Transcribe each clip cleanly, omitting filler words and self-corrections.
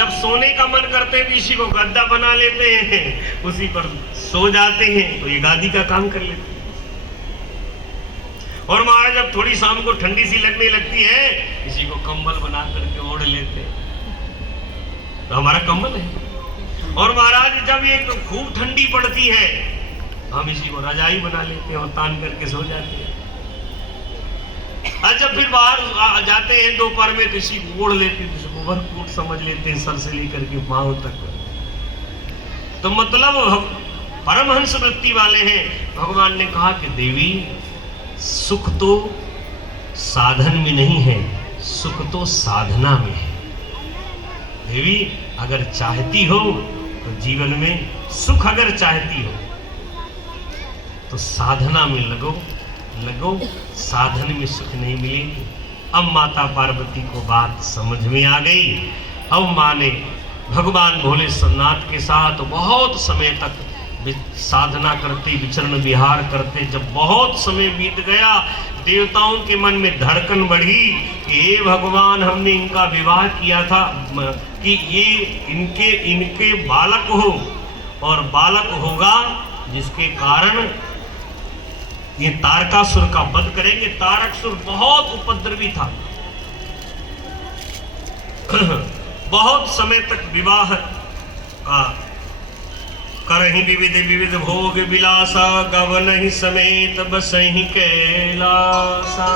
जब सोने का मन करते हैं तो इसी को गद्दा बना लेते हैं, उसी पर सो जाते हैं, तो ये गादी का काम कर लेते हैं। और महाराज जब थोड़ी शाम को ठंडी सी लगने लगती है, इसी को कंबल बना करके ओढ़ लेते हैं, तो हमारा कंबल है। और महाराज जब ये तो खूब ठंडी पड़ती है, हम इसी को रजाई बना लेते हैं और तान करके सो जाते हैं। और जब फिर बाहर जाते हैं दोपहर में, तो इसी को ओढ़ लेते हैं, जिसको ओवरकोट समझ लेते हैं, सर से लेकर के पांव तक। तो मतलब परमहंस वृत्ति वाले हैं। भगवान ने कहा कि देवी, सुख तो साधन में नहीं है, सुख तो साधना में है। देवी अगर चाहती हो तो जीवन में सुख, अगर चाहती हो तो साधना में लगो, साधन में सुख नहीं मिलेगी। अब माता पार्वती को बात समझ में आ गई। अब माँ ने भगवान भोलेनाथ के साथ बहुत समय तक साधना करते, विचरण विहार करते। जब बहुत समय बीत गया, देवताओं के मन में धड़कन बढ़ी कि हे भगवान, हमने इनका विवाह किया था कि ये इनके बालक हो, और बालक होगा जिसके कारण ये तारकासुर का वध करेंगे। तारकासुर बहुत उपद्रवी था। बहुत समय तक विवाह का करहि विविध विविध भोग विलासा, गवनहि समेत बसहि कैलासा।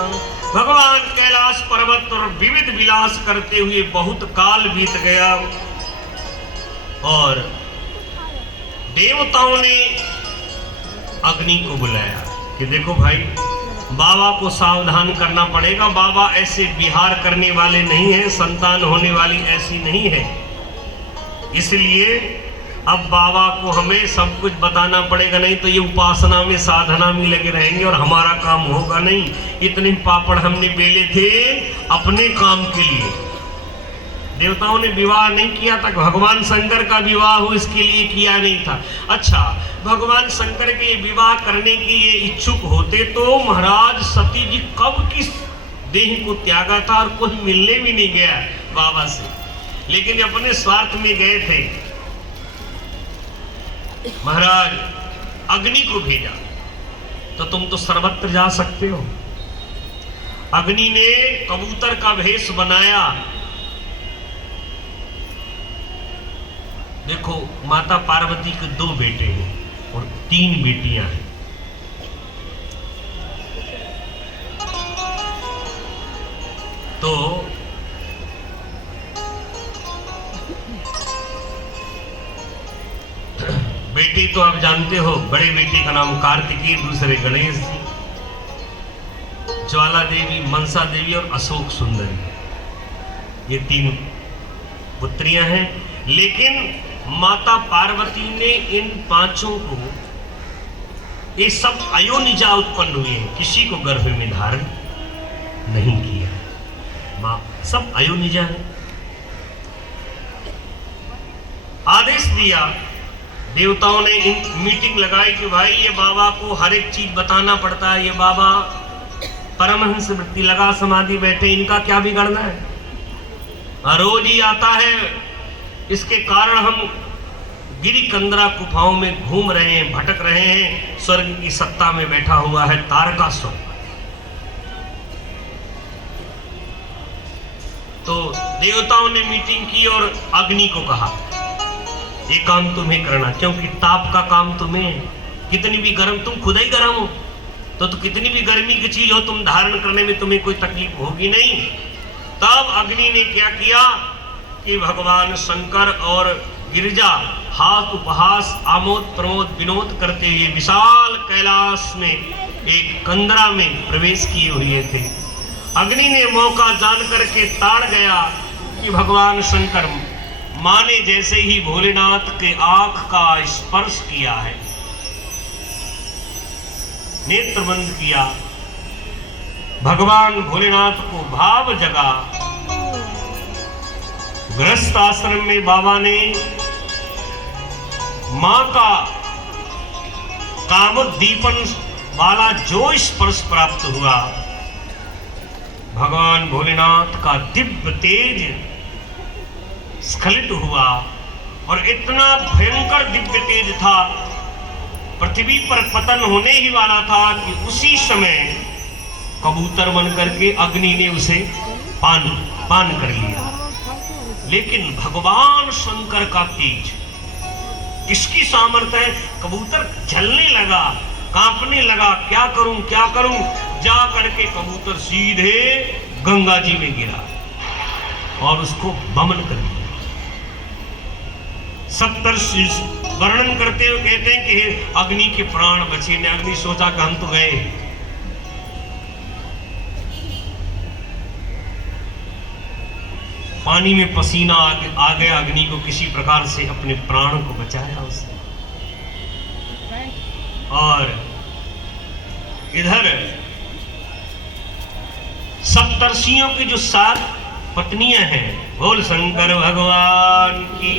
भगवान कैलाश पर्वत पर विविध विलास करते हुए बहुत काल बीत गया, और देवताओं ने अग्नि को बुलाया कि देखो भाई, बाबा को सावधान करना पड़ेगा। बाबा ऐसे विहार करने वाले नहीं है, संतान होने वाली ऐसी नहीं है, इसलिए अब बाबा को हमें सब कुछ बताना पड़ेगा, नहीं तो ये उपासना में, साधना में लगे रहेंगे और हमारा काम होगा नहीं। इतने पापड़ हमने बेले थे अपने काम के लिए। देवताओं ने विवाह नहीं किया था, भगवान शंकर का विवाह हो इसके लिए किया नहीं था। अच्छा, भगवान शंकर के विवाह करने के ये इच्छुक होते तो महाराज सती जी कब किस देह को त्यागा था, और कोई मिलने भी नहीं गया बाबा से, लेकिन अपने स्वार्थ में गए थे। महाराज अग्नि को भेजा, तो तुम तो सर्वत्र जा सकते हो। अग्नि ने कबूतर का भेष बनाया। देखो, माता पार्वती के 2 बेटे हैं और 3 बेटियां हैं। तो बेटी तो आप जानते हो, बड़े बेटे का नाम कार्तिकी, दूसरे गणेश जी, ज्वाला देवी, मनसा देवी और अशोक सुंदरी, ये 3 पुत्रियां हैं। लेकिन माता पार्वती ने इन 5 को, ये सब अयोनिजा उत्पन्न हुए हैं, किसी को गर्भ में धारण नहीं किया। मां सब अयोनिजा है। आदेश दिया, देवताओं ने मीटिंग लगाई कि भाई ये बाबा को हर एक चीज बताना पड़ता है। ये बाबा परमहंस वृत्ति लगा समाधि बैठे, इनका क्या बिगड़ना है, रोज ही आता है। इसके कारण हम गिरी कंदरा गुफाओं में घूम रहे हैं, भटक रहे हैं। स्वर्ग की सत्ता में बैठा हुआ है तारकासुर। तो देवताओं ने मीटिंग की और अग्नि को कहा, ये काम तुम्हें करना, क्योंकि ताप का काम तुम्हें। कितनी भी गर्म, तुम खुद ही गर्म हो, तो कितनी भी गर्मी की चीज हो, तुम धारण करने में तुम्हें कोई तकलीफ होगी नहीं। तब अग्नि ने क्या किया कि भगवान शंकर और गिरिजा हाथ उपहास, आमोद प्रमोद विनोद करते हुए विशाल कैलाश में एक कंदरा में प्रवेश किए हुए थे। अग्नि ने मौका जान करके ताड़ गया कि भगवान शंकर, मां ने जैसे ही भोलेनाथ के आंख का स्पर्श किया है, नेत्र बंद किया, भगवान भोलेनाथ को भाव जगा। गृहस्थ आश्रम में बाबा ने मां का कामोद्दीपन वाला जो स्पर्श प्राप्त हुआ, भगवान भोलेनाथ का दिव्य तेज स्खलित हुआ और इतना भयंकर दिव्य तेज था, पृथ्वी पर पतन होने ही वाला था कि उसी समय कबूतर बनकर के अग्नि ने उसे पान कर लिया। लेकिन भगवान शंकर का तेज, किसकी सामर्थ्य है? कबूतर जलने लगा, कांपने लगा, क्या करूं क्या करूं, जा करके कबूतर सीधे गंगा जी में गिरा और उसको बमन कर दिया। सप्तर्षि वर्णन करते हुए कहते हैं कि अग्नि के प्राण बचे ने। अग्नि सोचा कि हम तो गए। पानी में पसीना आ गया, अग्नि को किसी प्रकार से अपने प्राण को बचाया उसने। और इधर सप्तर्षियों की जो 7 पत्नियां हैं, बोल शंकर भगवान की,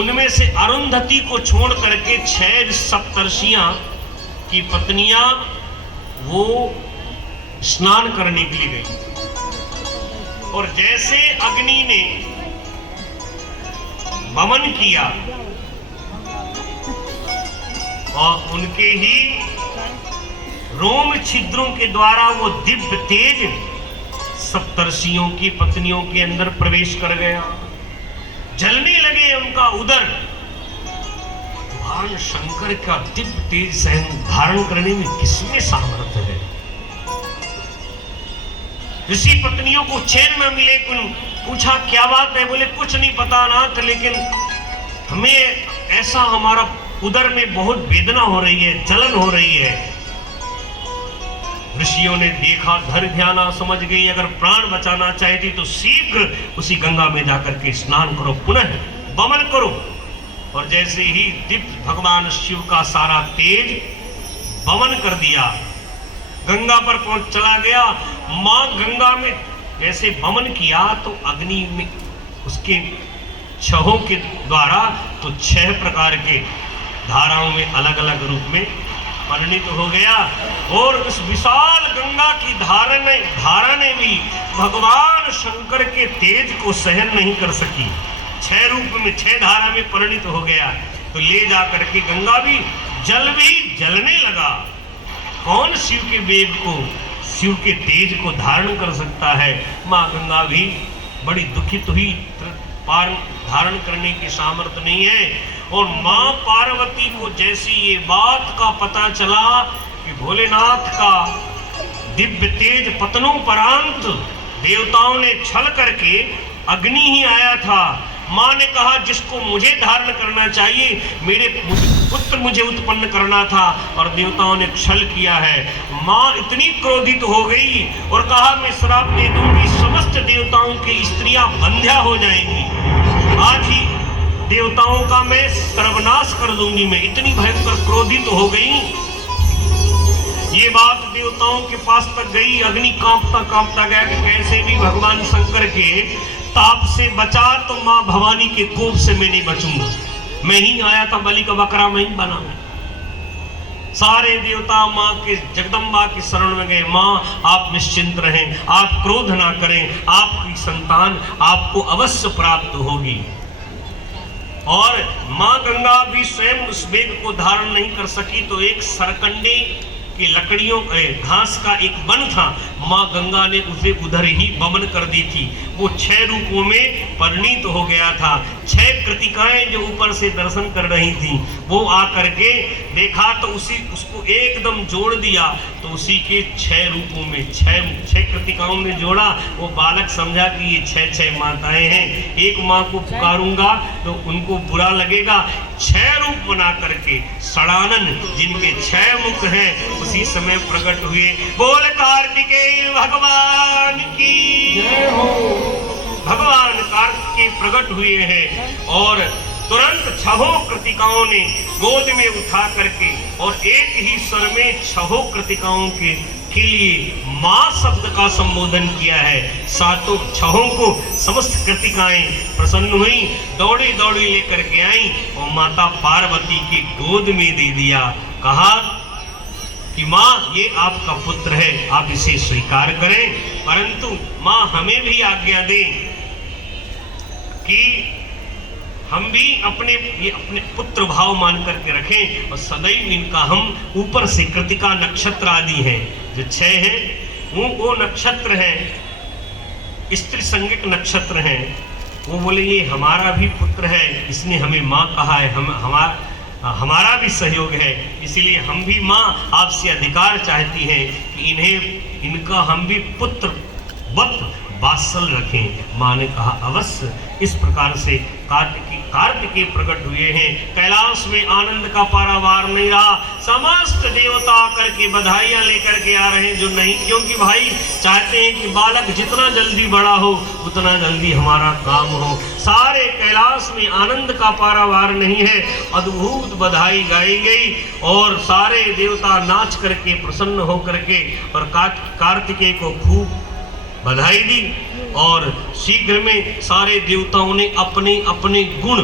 उनमें से अरुंधति को छोड़ करके 6 सप्तर्षियां की पत्नियां वो स्नान करने के लिए गई। और जैसे अग्नि ने वमन किया और उनके ही रोम छिद्रों के द्वारा वो दिव्य तेज सप्तर्षियों की पत्नियों के अंदर प्रवेश कर गया, जलने लगे उनका उदर। भगवान शंकर का दिव्य तेज सहन धारण करने में किसमें सामर्थ्य है? ऋषि पत्नियों को चैन न मिले। पूछा क्या बात है? बोले कुछ नहीं पता नाथ, लेकिन हमें ऐसा हमारा उदर में बहुत वेदना हो रही है, जलन हो रही है। ऋषियों ने देखा, धर ध्याना, समझ गई अगर प्राण बचाना चाहती तो शीघ्र उसी गंगा में जाकर के स्नान करो, पुनः वमन करो। और जैसे ही दिव्य भगवान शिव का सारा तेज वमन कर दिया, गंगा पर पहुंच चला गया। मां गंगा में जैसे वमन किया तो अग्नि में उसके छहों के द्वारा तो 6 प्रकार के धाराओं में अलग अलग रूप में परिणित हो गया। और उस विशाल गंगा की धारा ने भी भगवान शंकर के तेज को सहन नहीं कर सकी, 6 रूप में 6 धारा में परिणित हो गया। तो ले जा करके गंगा भी जलने लगा। कौन शिव के वेग को, शिव के तेज को धारण कर सकता है? मां गंगा भी बड़ी दुखित हुई, पार धारण करने की सामर्थ्य नहीं है। और मां पार्वती को जैसी ये बात का पता चला कि भोलेनाथ का दिव्य तेज पतनोपरांत देवताओं ने छल करके अग्नि ही आया था, मां ने कहा जिसको मुझे धारण करना चाहिए, मेरे पुत्र मुझे उत्पन्न करना था और देवताओं ने छल किया है। मां इतनी क्रोधित हो गई और कहा मैं श्राप दे दूंगी, समस्त देवताओं की स्त्रियां बंध्या हो जाएंगी, आज ही देवताओं का मैं सर्वनाश कर दूंगी। मैं इतनी भयंकर क्रोधित हो गई। ये बात देवताओं के पास तक गई। अग्नि कांपता गया कि कैसे भी भगवान शंकर के ताप से बचा तो मां भवानी के कोप से मैं नहीं बचूंगा। मैं ही आया था, बलि का बकरा मैं ही बना। सारे देवता मां के जगदम्बा की शरण में गए। मां आप निश्चिंत रहें, आप क्रोध ना करें, आपकी संतान आपको अवश्य प्राप्त होगी। और मां गंगा भी स्वयं उस वेग को धारण नहीं कर सकी, तो एक सरकंडे की लकड़ियों घास का एक वन था, मां गंगा ने उसे उधर ही वमन कर दी थी। वो 6 रूपों में परिणित हो गया था। 6 कृतिकाएं जो ऊपर से दर्शन कर रही थी वो आकर के देखा तो उसको एकदम जोड़ दिया, तो उसी के 6 रूपों में 6 कृतिकाओं में जोड़ा। वो बालक समझा कि ये 6 माताएं हैं, एक माँ को पुकारूंगा तो उनको बुरा लगेगा। 6 रूप बना करके षडानन जिनके 6 मुख हैं उसी समय प्रकट हुए। बोल कार्तिकेय भगवान की जय हो। भगवान कार्तिकेय प्रकट हुए हैं और तुरंत 6 कृतिकाओं ने गोद में उठा करके और एक ही स्वर में 6 कृतिकाओं के लिए मां शब्द का संबोधन किया है। 6 को समस्त कृतिकाएं प्रसन्न हुई, दौड़ी लेकर के आई और माता पार्वती की गोद में दे दिया। कहा कि मां ये आपका पुत्र है, आप इसे स्वीकार करें, परंतु मां हमें भी आज्ञा दें कि हम भी अपने पुत्र भाव मान करके रखें और सदैव इनका हम ऊपर से कृतिका नक्षत्र आदि हैं जो 6 हैं वो नक्षत्र हैं, स्त्री संज्ञक नक्षत्र हैं, वो बोले ये हमारा भी पुत्र है, इसने हमें माँ कहा है, हमारा भी सहयोग है, इसीलिए हम भी माँ आपसे अधिकार चाहती हैं कि इनका हम भी पुत्र वत वात्सल रखें। माँ ने कहा अवश्य। इस प्रकार से कार्तिकेय प्रकट हुए हैं। कैलाश में आनंद का पारावार नहीं रहा। समस्त देवता करके बधाइयां लेकर के आ रहे हैं जो नहीं, क्योंकि भाई चाहते हैं कि बालक जितना जल्दी बड़ा हो उतना जल्दी हमारा काम हो। सारे कैलाश में आनंद का पारावार नहीं है। अद्भुत बधाई गाई गई और सारे देवता नाच करके प्रसन्न होकर के और कार्तिकेय को खूब बधाई दी। और शीघ्र में सारे देवताओं ने अपने अपने गुण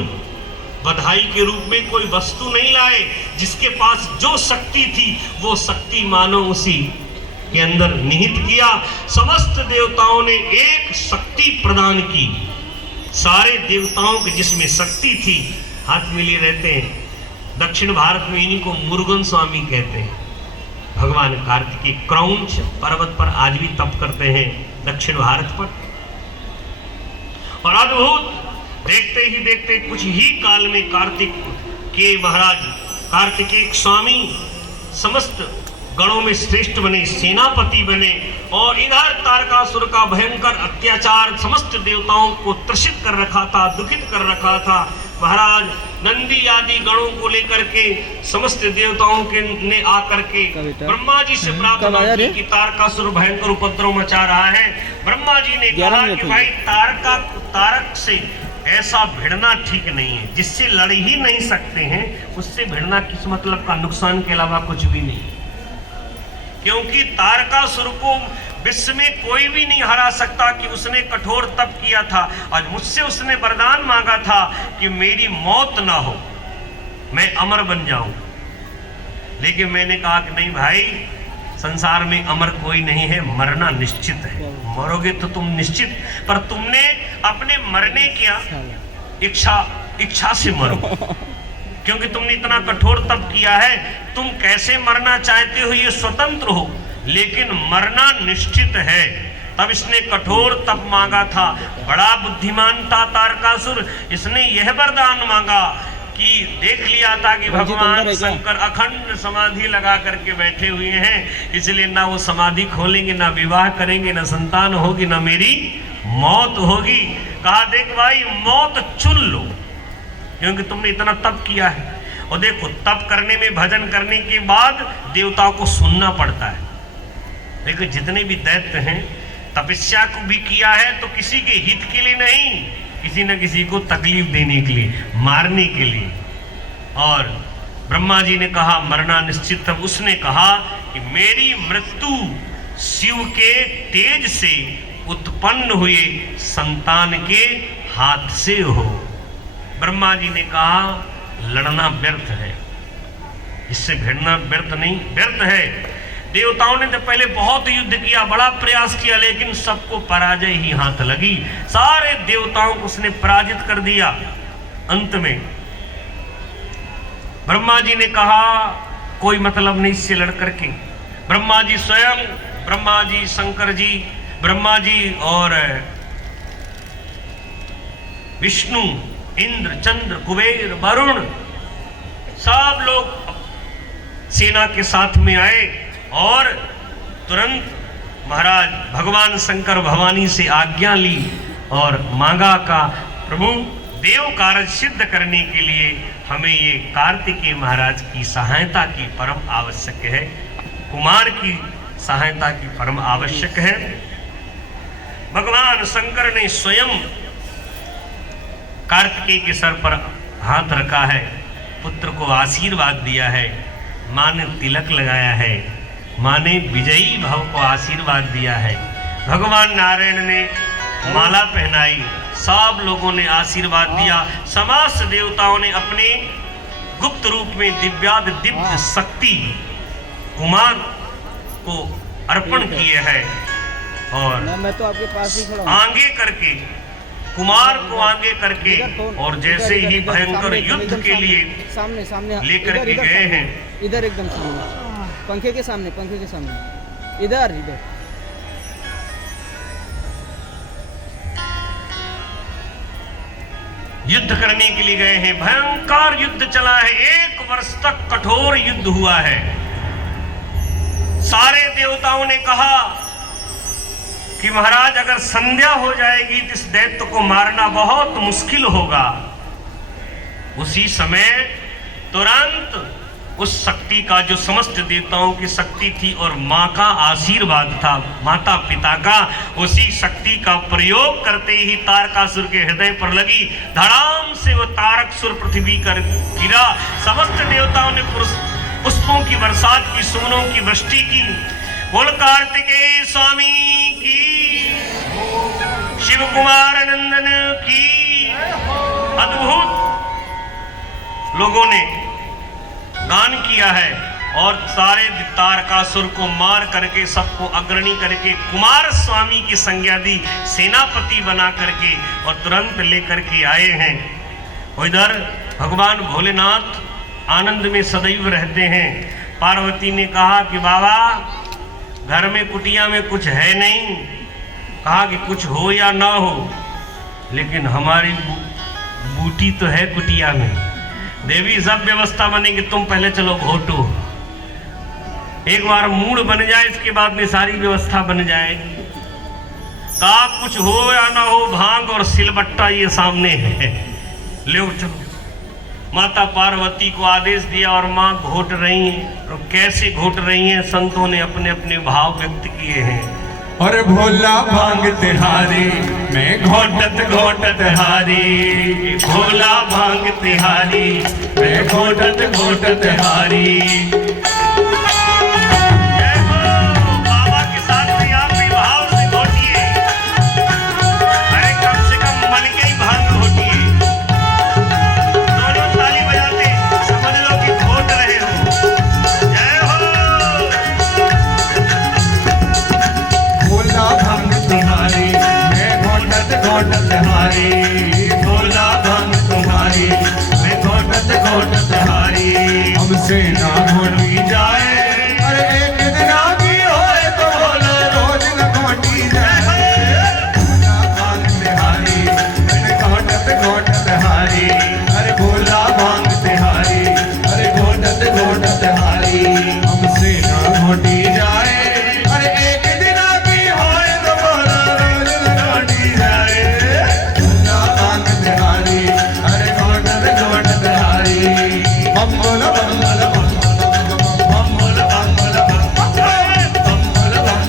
बधाई के रूप में कोई वस्तु नहीं लाए, जिसके पास जो शक्ति थी वो शक्ति मानो उसी के अंदर निहित किया। समस्त देवताओं ने एक शक्ति प्रदान की। सारे देवताओं के जिसमें शक्ति थी हाथ में लिए रहते हैं। दक्षिण भारत में इन्हीं को मुरुगन स्वामी कहते हैं। भगवान कार्तिकेय क्रौंच पर्वत पर आज भी तप करते हैं दक्षिण भारत पर। और अद्भुत देखते ही देखते कुछ ही काल में कार्तिकेय महाराज कार्तिकेय स्वामी समस्त गणों में श्रेष्ठ बने, सेनापति बने। और इधर तारकासुर का भयंकर अत्याचार समस्त देवताओं को त्रसित कर रखा था, दुखित कर रखा था। महाराज नंदी आदि गणों को लेकर के समस्त देवताओं के ने आकर के ब्रह्मा जी से प्रार्थना की कि तारकासुर भयंकर उपद्रव मचा रहा है। ब्रह्मा जी ने कहा कि भाई तारक से ऐसा भिड़ना ठीक नहीं है, जिससे लड़ ही नहीं सकते हैं उससे भिड़ना किस मतलब का, नुकसान के अलावा कुछ भी नहीं। क्योंकि तारकासुर को विश्व में कोई भी नहीं हरा सकता कि उसने कठोर तप किया था। आज मुझसे उसने वरदान मांगा था कि मेरी मौत ना हो, मैं अमर बन जाऊं। लेकिन मैंने कहा कि नहीं भाई, संसार में अमर कोई नहीं है, मरना निश्चित है। मरोगे तो तुम निश्चित, पर तुमने अपने मरने क्या इच्छा से मरो, क्योंकि तुमने इतना कठोर तप किया है। तुम कैसे मरना चाहते हो ये स्वतंत्र हो, लेकिन मरना निश्चित है। तब इसने कठोर तप मांगा था। बड़ा बुद्धिमान था तारकासुर। इसने यह वरदान मांगा कि देख लिया था कि भगवान शंकर अखंड समाधि लगा करके बैठे हुए हैं, इसलिए ना वो समाधि खोलेंगे, ना विवाह करेंगे, ना संतान होगी, ना मेरी मौत होगी। कहा देख भाई, मौत चुन लो, क्योंकि तुमने इतना तप किया है। और देखो, तप करने में, भजन करने के बाद देवताओं को सुनना पड़ता है। देखो, जितने भी दैत्य हैं तपस्या को भी किया है तो किसी के हित के लिए नहीं, किसी न किसी को तकलीफ देने के लिए, मारने के लिए। और ब्रह्मा जी ने कहा मरना निश्चित। तब उसने कहा कि मेरी मृत्यु शिव के तेज से उत्पन्न हुए संतान के हाथ से हो। ब्रह्मा जी ने कहा लड़ना व्यर्थ है, इससे भिड़ना व्यर्थ नहीं, व्यर्थ है। देवताओं ने तो पहले बहुत युद्ध किया, बड़ा प्रयास किया, लेकिन सबको पराजय ही हाथ लगी। सारे देवताओं को उसने पराजित कर दिया। अंत में ब्रह्मा जी ने कहा कोई मतलब नहीं इससे लड़ करके। ब्रह्मा जी स्वयं, ब्रह्मा जी, शंकर जी, ब्रह्मा जी और विष्णु, इंद्र, चंद्र, कुबेर, वरुण, सब लोग सेना के साथ में आए और तुरंत महाराज भगवान शंकर भवानी से आज्ञा ली और मांगा का प्रभु देव कार्य सिद्ध करने के लिए हमें ये कार्तिकेय महाराज की सहायता की परम आवश्यक है, कुमार की सहायता की परम आवश्यक है। भगवान शंकर ने स्वयं कार्तिकेय के सर पर हाथ रखा है, पुत्र को आशीर्वाद दिया है, माँ ने तिलक लगाया है, माँ ने विजयी भाव को आशीर्वाद दिया है, भगवान नारायण ने माला पहनाई, सब लोगों ने आशीर्वाद दिया। समस्त देवताओं ने अपने गुप्त रूप में दिव्य शक्ति कुमार को अर्पण किए हैं और मैं तो आपके पास ही खड़ा हूं। आगे करके कुमार को आगे करके और जैसे ही भयंकर युद्ध के लिए सामने सामने लेकर के गए हैं, इधर एकदम सामने, पंखे के सामने, पंखे के सामने, इधर इधर युद्ध करने के लिए गए हैं। भयंकर युद्ध चला है, 1 वर्ष तक कठोर युद्ध हुआ है। सारे देवताओं ने कहा कि महाराज अगर संध्या हो जाएगी तो इस दैत्य को मारना बहुत मुश्किल होगा। उसी समय तुरंत उस शक्ति का, जो समस्त देवताओं की शक्ति थी और माँ का आशीर्वाद था, माता पिता का, उसी शक्ति का प्रयोग करते ही तारकासुर के हृदय पर लगी। धड़ाम से वो तारकासुर पृथ्वी कर गिरा। समस्त देवताओं ने पुष्पों की बरसात की, सोनों की वृष्टि की। बोल कार्तिकेय स्वामी की, शिव कुमार नंदन की। अद्भुत लोगों ने गान किया है और सारे तारकासुर को मार करके, सबको अग्रणी करके कुमार स्वामी की संज्ञा दी, सेनापति बना करके और तुरंत लेकर के आए हैं। उधर भगवान भोलेनाथ आनंद में सदैव रहते हैं। पार्वती ने कहा कि बाबा घर में कुटिया में कुछ है नहीं। कहा कि कुछ हो या ना हो, लेकिन हमारी बूटी तो है कुटिया में। देवी सब व्यवस्था बनेगी, तुम पहले चलो घोटो। एक बार मूड बन जाए, इसके बाद में सारी व्यवस्था बन जाएगी। कहा कुछ हो या ना हो, भांग और सिलबट्टा ये सामने है, ले चलो। माता पार्वती को आदेश दिया और माँ घोट रही हैं। और कैसे घोट रही हैं, संतों ने अपने अपने भाव व्यक्त किए हैं। और भोला भांग तिहारी मैं घोटत घोटत हारी, भोला भांग तिहारी मैं घोटत घोटत हारी। बाबा के साथ में आप भी भाव से घोटिए। अरे कम से कम मन के ही भांग घोटिए। दोनों ताली बजाते समझ लो कि घोट रहे हो। जय हो। भोला भांग तुम्हारी मैं घोटत घोटत हारी, भोला भांग तुम्हारी मैं घोटत घोटत हारी। हमसे ना घोटी जाए, अरे एक दिन आगी होए तो भोला रोज न घोटी जाए। भोला भांग तिहारी मैं घोटत घोटत हारी, अरे भोला भांग तिहारी अरे घोटत घोटत हारी। हमसे ना घोटी जाए, अरे एक दिन आगी होए तो भोला रोज न घोटी जाए। भोला भांग तिहारी अरे घोटत घोटत हारी। बम बोलो बम बोलो बम बोलो बम बोलो बम बोलो बम बोलो बम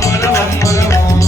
बोलो बम बोलो बम।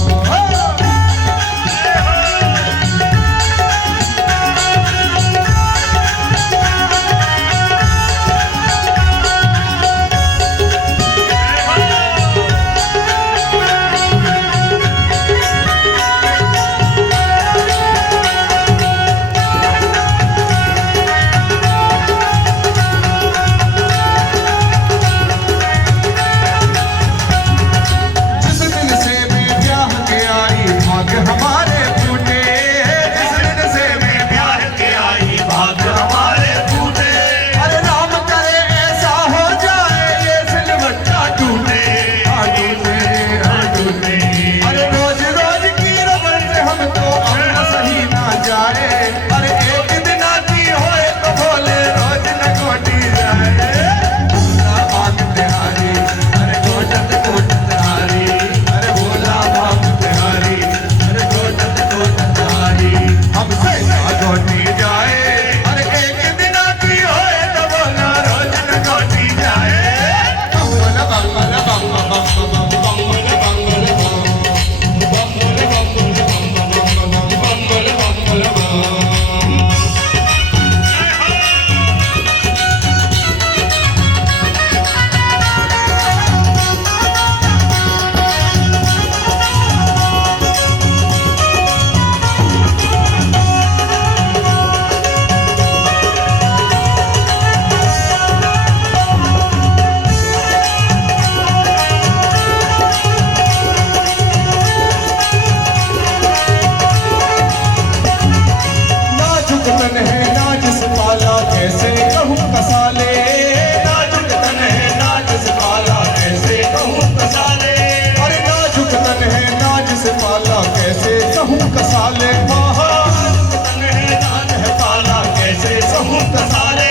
काले महान तन है लाल है काला कैसे सहूं कसाले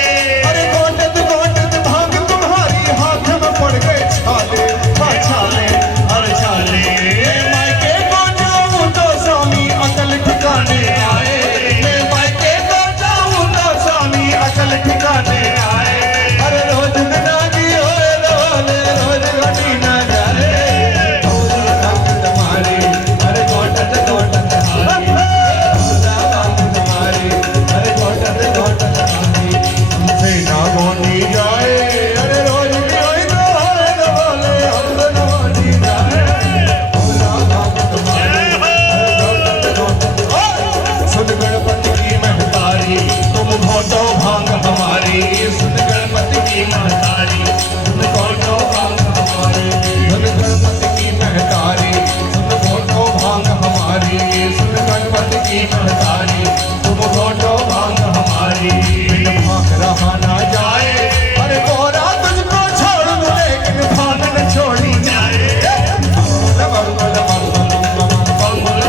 अरे गोटत गोटत भांग तुम्हारी हाथ में पड़ गए छाले छाले अरे छाले मायके को जाऊं तो स्वामी अकल ठिकाने आए मैं मायके को जाऊं तो स्वामी अकल ठिकाने आए अरे रोज नागी होए रोले रोज घटी ना जाए तुम्हारी अरे गोटत गोटत हारी तुम्हारी अरे गोटत गोटत हारी हमसे ना बोली जाए अरे रोज भी होई तो बोले हम दोनों बोली जाए तुम्हारी सुन गणपति की महतारी तुम घोटो भांग हमारी सुन गणपति की महतारी तुम घोटो भांग हमारी सुन गणपति की महतारी तुम घोटो भांग हमारी सुन गणपति की महतारी तुम घोटो भांग हमारी बिन भांग रहा ना जाए अरे गोरा तुझको छोड़ दूं लेकिन भांग न छोड़ी जाए मंगल मंगल मंगल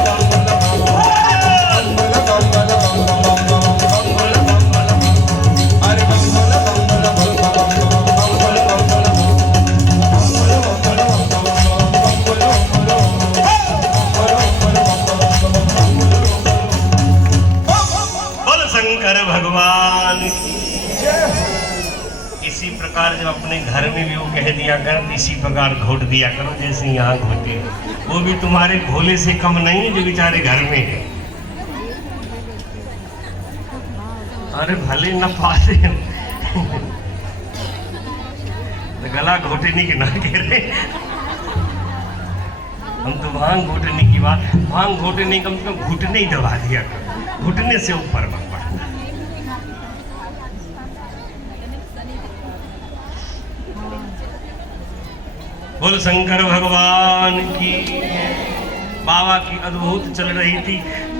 अरे मंगल मंगल बोल शंकर भगवान की। इसी प्रकार जब अपने घर में भी वो कह दिया कर इसी प्रकार घोट दिया करो जैसे यहाँ घोटे वो भी तुम्हारे भोले से कम नहीं है जो बेचारे घर में है। अरे भले न पाते गला घोटने की ना कह रहे हम तो भांग घोटने की बात भांग घोटने कम से कम घुटने ही दबा दिया करो घुटने से ऊपर मत पड़ना। बोल शंकर भगवान की। बाबा की अद्भुत चल रही थी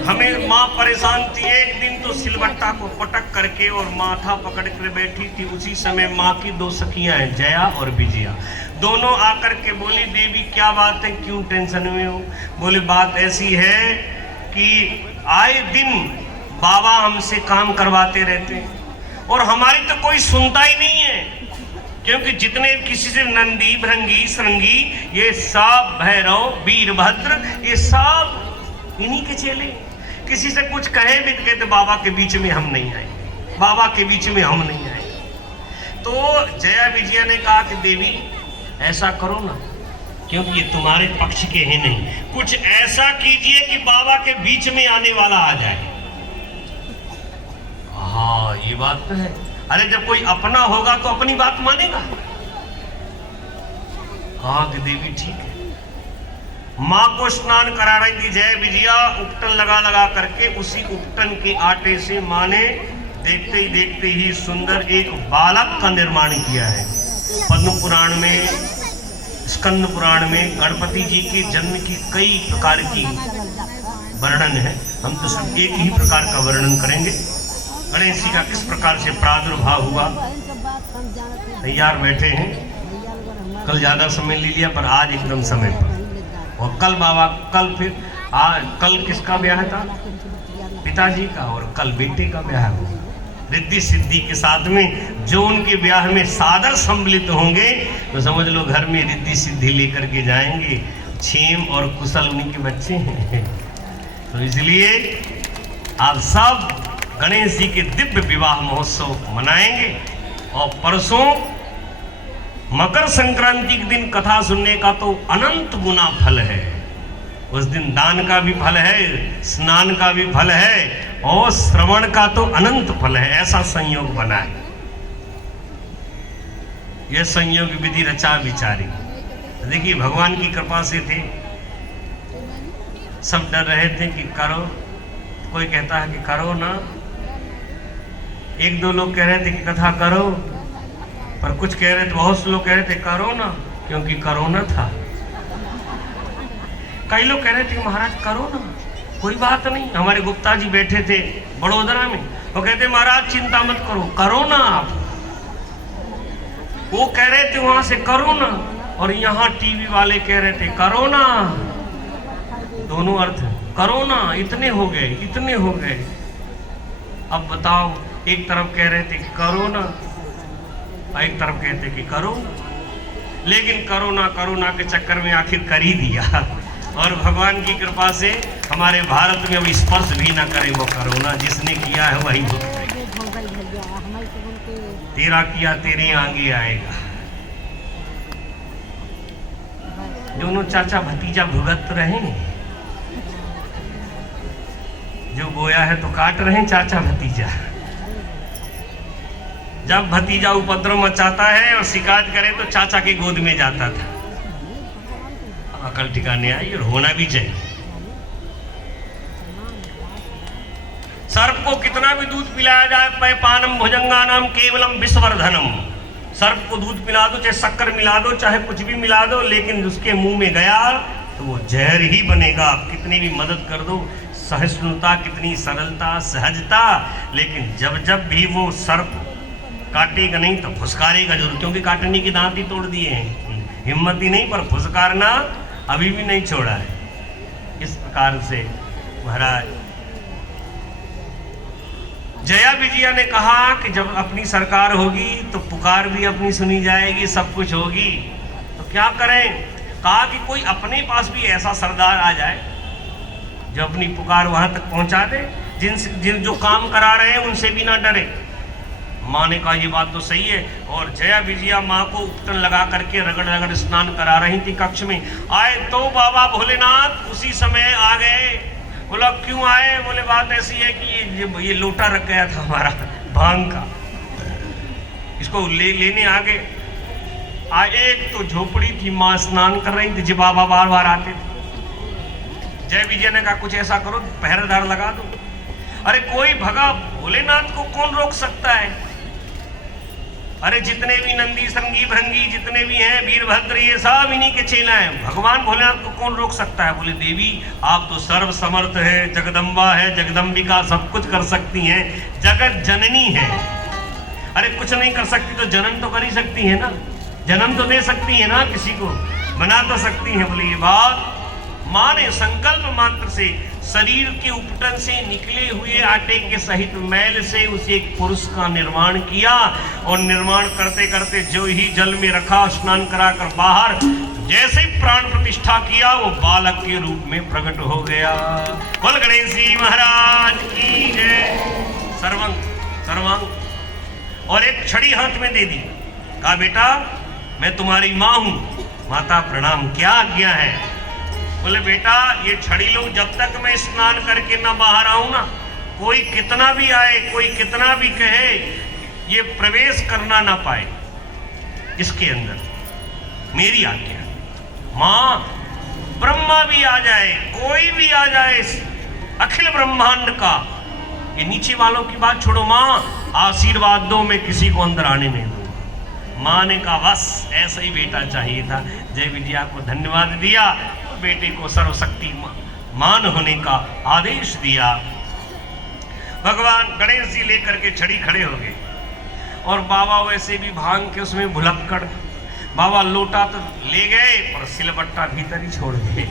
हमें माँ परेशान थी। एक दिन तो सिलबट्टा को पटक करके और माथा पकड़ कर बैठी थी। उसी समय माँ की दो सखियां हैं जया और विजया दोनों आकर के बोली देवी क्या बात है क्यों टेंशन में हो। बोले बात ऐसी है कि आए दिन बाबा हमसे काम करवाते रहते हैं और हमारी तो कोई सुनता ही नहीं है क्योंकि जितने किसी से नंदी भृंगी श्रृंगी ये सब भैरव वीरभद्र ये सब इन्हीं के चेले। किसी से कुछ कहे भी तो कहते बाबा के बीच में हम नहीं आए बाबा के बीच में हम नहीं आए। तो जया विजया ने कहा कि देवी ऐसा करो ना क्योंकि ये तुम्हारे पक्ष के हैं नहीं कुछ ऐसा कीजिए कि बाबा के बीच में आने वाला आ जाए। हाँ ये बात तो है। अरे जब कोई अपना होगा तो अपनी बात मानेगा। हाँ कि देवी ठीक है। माँ को स्नान करा रही थी जय विजया उपटन लगा लगा करके उसी उपटन के आटे से माँ ने देखते ही सुंदर एक बालक का निर्माण किया है। पद्म पुराण में स्कंद पुराण में गणपति जी के जन्म की कई प्रकार की वर्णन है। हम तो सिर्फ एक ही प्रकार का वर्णन करेंगे। गणेश जी का किस प्रकार से प्रादुर्भाव हुआ। तैयार बैठे हैं कल ज्यादा समय ले लिया पर आज एकदम समय पर। और कल बाबा कल फिर आज कल किसका ब्याह था पिताजी का और कल बेटे का ब्याह हुआ। रिद्धि सिद्धि के साथ में जो उनके ब्याह में सादर सम्मिलित होंगे तो समझ लो घर में रिद्धि सिद्धि लेकर के जाएंगे। क्षेम और कुशल उन्हीं के बच्चे हैं। तो इसलिए आप सब गणेश जी के दिव्य विवाह महोत्सव मनाएंगे। और परसों मकर संक्रांति के दिन कथा सुनने का तो अनंत गुना फल है। उस दिन दान का भी फल है स्नान का भी फल है और श्रवण का तो अनंत फल है। ऐसा संयोग बना है। यह संयोग विधि रचा विचारी। देखिए भगवान की कृपा से थे सब डर रहे थे कि करो कोई कहता है कि करो ना। एक दो लोग कह रहे थे कि कथा करो पर कुछ कह रहे थे बहुत से लोग कह रहे थे करो ना क्योंकि कोरोना था। कई लोग कह रहे थे कि महाराज करो ना कोई बात नहीं। हमारे गुप्ता जी बैठे थे बड़ोदरा में वो कहते महाराज चिंता मत करो ना आप। वो कह रहे थे वहां से करो ना और यहाँ टीवी वाले कह रहे थे करो ना। दोनों अर्थ है। कोरोना इतने हो गए, इतने हो गए। अब बताओ, एक तरफ कह रहे थे कि कोरोना, एक तरफ कहते कि करो, लेकिन कोरोना के चक्कर में आखिर कर ही दिया। और भगवान की कृपा से हमारे भारत में अब स्पर्श भी ना करे वो कोरोना, जिसने किया है वही भुगते। तेरा किया तेरे आगे आएगा। दोनों चाचा भतीजा भुगत रहे, जो बोया है तो काट रहे चाचा भतीजा। जब भतीजा उपद्रव मचाता है और शिकायत करे तो चाचा के गोद में जाता था। अकल ठिकाने आई, और होना भी चाहिए। सर्प को कितना भी दूध पिलाया जाए, पैपानम भुजंगानाम केवलम विश्ववर्धनम, सर्प को दूध पिला दो, चाहे शक्कर मिला दो, चाहे कुछ भी मिला दो, लेकिन उसके मुंह में गया तो वो जहर ही बनेगा। आप कितनी भी मदद कर दो, सहिष्णुता, कितनी सरलता, सहजता, लेकिन जब जब भी वो सर्प काटेगा नहीं तो फुसकारेगा जरूर, क्योंकि काटने के दांत ही तोड़ दिए हैं। हिम्मत ही नहीं, पर फुसकारना अभी भी नहीं छोड़ा है। इस प्रकार से महाराज जया विजया ने कहा कि जब अपनी सरकार होगी तो पुकार भी अपनी सुनी जाएगी, सब कुछ होगी, तो क्या करें। कहा कि कोई अपने पास भी ऐसा सरदार आ जाए जो अपनी पुकार वहां तक पहुंचा दे, जिन जो काम करा रहे हैं उनसे भी ना डरे। माँ ने कहा ये बात तो सही है, और जया विजया माँ को उपटन लगा करके रगड़ रगड़ स्नान करा रही थी। कक्ष में आए तो बाबा भोलेनाथ उसी समय आ गए। बोला क्यों आए? बोले बात ऐसी है कि ये लोटा रख गया था हमारा भांग का, इसको लेने आ गए। एक तो झोपड़ी थी, माँ स्नान कर रही थी, जी बाबा बार बार आते थे। जय विजय ने कहा कुछ ऐसा करो, पहरेदार लगा दो। अरे कोई भगा, भोलेनाथ को कौन रोक सकता है? अरे जितने भी नंदी संगी भृंगी जितने भी हैं, वीरभद्र, ये सब इन्हीं के चेला हैं। भगवान भोलेनाथ को कौन रोक सकता है? बोले देवी आप तो सर्व समर्थ है, जगदम्बा है, जगदम्बिका, सब कुछ कर सकती हैं, जगत जननी है। अरे कुछ नहीं कर सकती तो जन्म तो कर ही सकती है ना, जन्म तो दे सकती है ना, किसी को बना तो सकती है। बोले ये बात माँ ने संकल्प मात्र से शरीर के उपटन से निकले हुए आटे के सहित मैल से उसे एक पुरुष का निर्माण किया, और निर्माण करते करते जो ही जल में रखा, स्नान कराकर बाहर जैसे प्राण प्रतिष्ठा किया, वो बालक के रूप में प्रकट हो गया। बोल गणेश जी महाराज की जय। सर्वंग सर्वंग, और एक छड़ी हाथ में दे दी। कहा बेटा मैं तुम्हारी माँ हूं, माता प्रणाम, क्या आज्ञा है? बोले बेटा ये छड़ी लो, जब तक मैं स्नान करके ना बाहर आऊं ना, कोई कितना भी आए, कोई कितना भी कहे, ये प्रवेश करना ना पाए इसके अंदर, मेरी आज्ञा। माँ ब्रह्मा भी आ जाए, कोई भी आ जाए, अखिल ब्रह्मांड का, ये नीचे वालों की बात छोड़ो, माँ आशीर्वाद दो, मैं किसी को अंदर आने नहीं दूंगा। माँ ने कहा बस ऐसा ही बेटा चाहिए था। जय विजया को धन्यवाद दिया, बेटे को सर्वशक्ति मान होने का आदेश दिया। भगवान गणेश जी लेकर के छड़ी खड़े हो गए, और बाबा वैसे भी भांग के उसमें भुलक्कड़, बाबा लोटा तो ले गए पर सिलबट्टा भीतर ही छोड़ गए।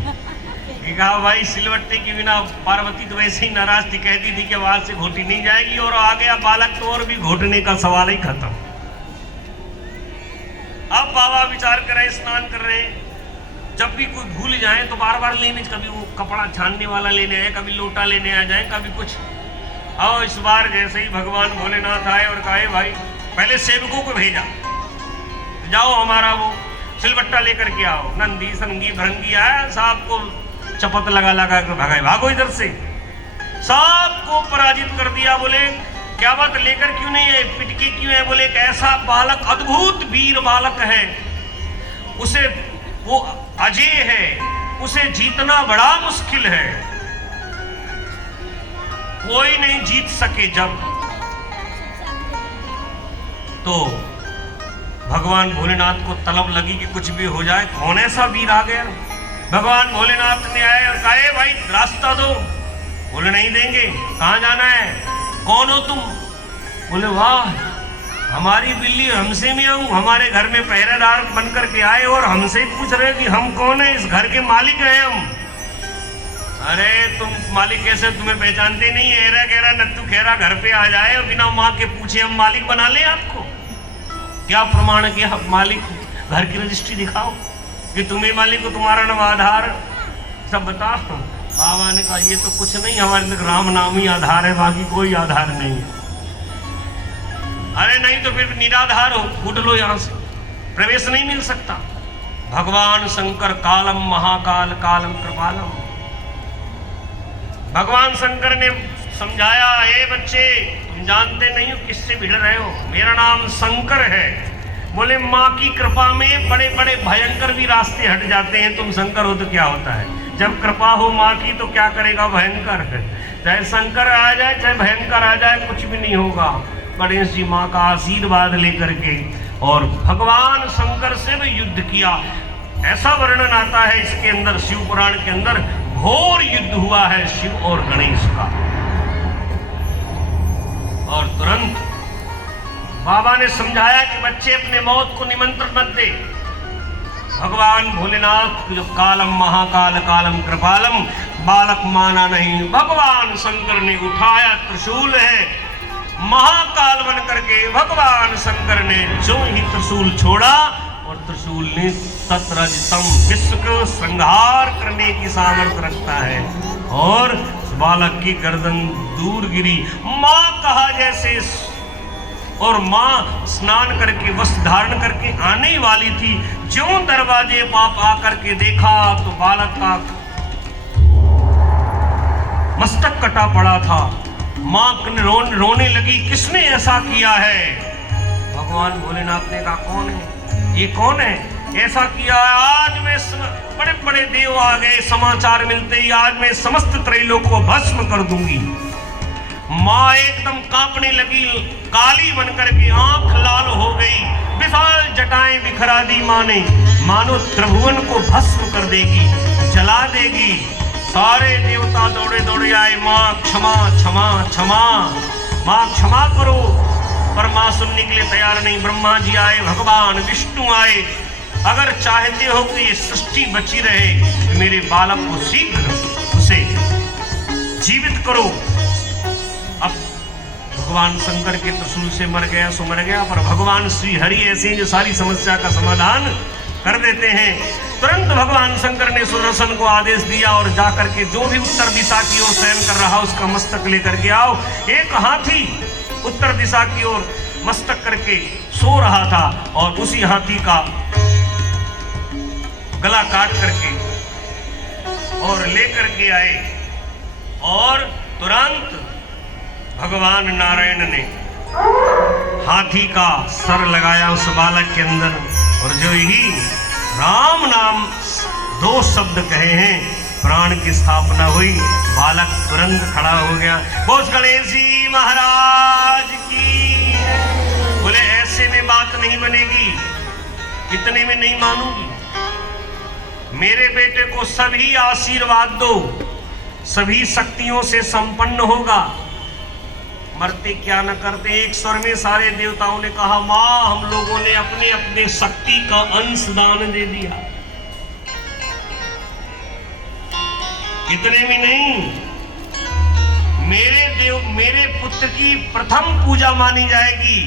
कहा भाई सिलबट्टे के बिना पार्वती तो वैसे ही नाराज थी, कहती थी कि आवाज से घोटी नहीं जाएगी, और आ गया बालक तो और भी घोटने का सवाल ही खत्म। अब बाबा विचार कर रहे, स्नान कर रहे, जब भी कोई भूल जाए तो बार बार लेने, कभी वो कपड़ा छानने वाला लेने आए, कभी लोटा लेने आ जाए, कभी कुछ। और इस बार जैसे ही भगवान भोलेनाथ आए और कहे भाई पहले सेवकों को भेजा, जाओ हमारा वो सिलबट्टा लेकर के आओ। नंदी संगी भृंगी आया, साहब को चपत लगा लगा कर भगाए, भागो इधर से, सबको पराजित कर दिया। बोले क्या बात लेकर क्यों नहीं है, पिटके क्यों है? बोले एक ऐसा बालक, अद्भुत वीर बालक है, उसे वो अजय है, उसे जीतना बड़ा मुश्किल है, कोई नहीं जीत सके। जब तो भगवान भोलेनाथ को तलब लगी कि कुछ भी हो जाए, कौन ऐसा वीर आ गया। भगवान भोलेनाथ ने आए और कहा भाई रास्ता दो। बोले नहीं देंगे, कहाँ जाना है, कौन हो तुम? बोले वाह हमारी बिल्ली हमसे में आऊं, हमारे घर में पहरेदार बनकर के आए और हमसे पूछ रहे कि हम कौन है, इस घर के मालिक हैं हम। अरे तुम मालिक कैसे, तुम्हें पहचानते नहीं? एरा गहरा नत्थु खेरा घर पे आ जाए और बिना माँ के पूछे हम मालिक बना ले आपको? क्या प्रमाण है कि आप मालिक हो? घर की रजिस्ट्री दिखाओ कि तुम्हें मालिक हो, तुम्हारा नाम आधार सब बताओ। बाबा ने कहा ये तो कुछ नहीं, हमारे तक राम नाम ही आधार है, बाकी कोई आधार नहीं है। अरे नहीं तो फिर निराधार हो, उठ लो यहां से, प्रवेश नहीं मिल सकता। भगवान शंकर कालम महाकाल कालम कृपालम। भगवान शंकर ने समझाया, हे बच्चे तुम जानते नहीं हो किससे भिड़ रहे हो, मेरा नाम शंकर है। बोले माँ की कृपा में बड़े बड़े भयंकर भी रास्ते हट जाते हैं, तुम शंकर हो तो क्या होता है? जब कृपा हो माँ की तो क्या करेगा भयंकर? चाहे शंकर आ जाए चाहे भयंकर आ जाए कुछ भी नहीं होगा। गणेश जी माँ का आशीर्वाद लेकर के और भगवान शंकर से भी युद्ध किया। ऐसा वर्णन आता है इसके अंदर, शिव पुराण के अंदर, घोर युद्ध हुआ है शिव और गणेश का। और तुरंत बाबा ने समझाया कि बच्चे अपने मौत को निमंत्रण मत दे। भगवान भोलेनाथ जो कालम महाकाल कालम कृपालम, बालक माना नहीं। भगवान शंकर ने उठाया त्रिशूल है, महाकाल बन करके भगवान शंकर ने जो ही त्रिशूल छोड़ा और त्रिशूल ने सतरजतम विश्व को संहार करने की सामर्थ्य रखता है और बालक की गर्दन दूर गिरी। माँ कहा जैसे, और माँ स्नान करके वस्त्र धारण करके आने वाली थी, ज्यों दरवाजे पाप आकर के देखा तो बालक का मस्तक कटा पड़ा था। माँ रोने लगी, किसने ऐसा किया है? भगवान भोलेनाथ ने कहा कौन है, ये कौन है ऐसा किया? आज मैं बड़े बड़े देव आ गए, समाचार मिलते ही आज मैं समस्त त्रैलोक को भस्म कर दूंगी। माँ एकदम कांपने लगी, काली बनकर के आंख लाल हो गई, विशाल जटाएं बिखरा दी माँ ने, मानो त्रिभुवन को भस्म कर देगी, जला देगी। सारे देवता दौड़े दौड़े आए, माँ क्षमा क्षमा क्षमा, माँ क्षमा करो। पर माँ सुनने के लिए तैयार नहीं। ब्रह्मा जी आए, भगवान विष्णु आए, अगर चाहते हो कि ये सृष्टि बची रहे तो मेरे बालक को शीघ्र उसे जीवित करो। अब भगवान शंकर के त्रिशूल से मर गया सो मर गया, पर भगवान श्री हरि ऐसे जो सारी समस्या का समाधान कर देते हैं। तुरंत भगवान शंकर ने सुदर्शन को आदेश दिया और जाकर के जो भी उत्तर दिशा की ओर शयन कर रहा उसका मस्तक लेकर के आओ। एक हाथी उत्तर दिशा की ओर मस्तक करके सो रहा था और उसी हाथी का गला काट करके और लेकर के आए और तुरंत भगवान नारायण ने हाथी का सर लगाया उस बालक के अंदर और जो ही राम नाम दो शब्द कहे हैं प्राण की स्थापना हुई। बालक तुरंत खड़ा हो गया। बोल गणेश जी महाराज की। बोले ऐसे में बात नहीं बनेगी, इतने में नहीं मानूंगी। मेरे बेटे को सभी आशीर्वाद दो, सभी शक्तियों से संपन्न होगा। मरते क्या न करते। एक स्वर में सारे देवताओं ने कहा माँ हम लोगों ने अपने अपने शक्ति का अंश दान दे दिया। इतने में नहीं, मेरे पुत्र की प्रथम पूजा मानी जाएगी।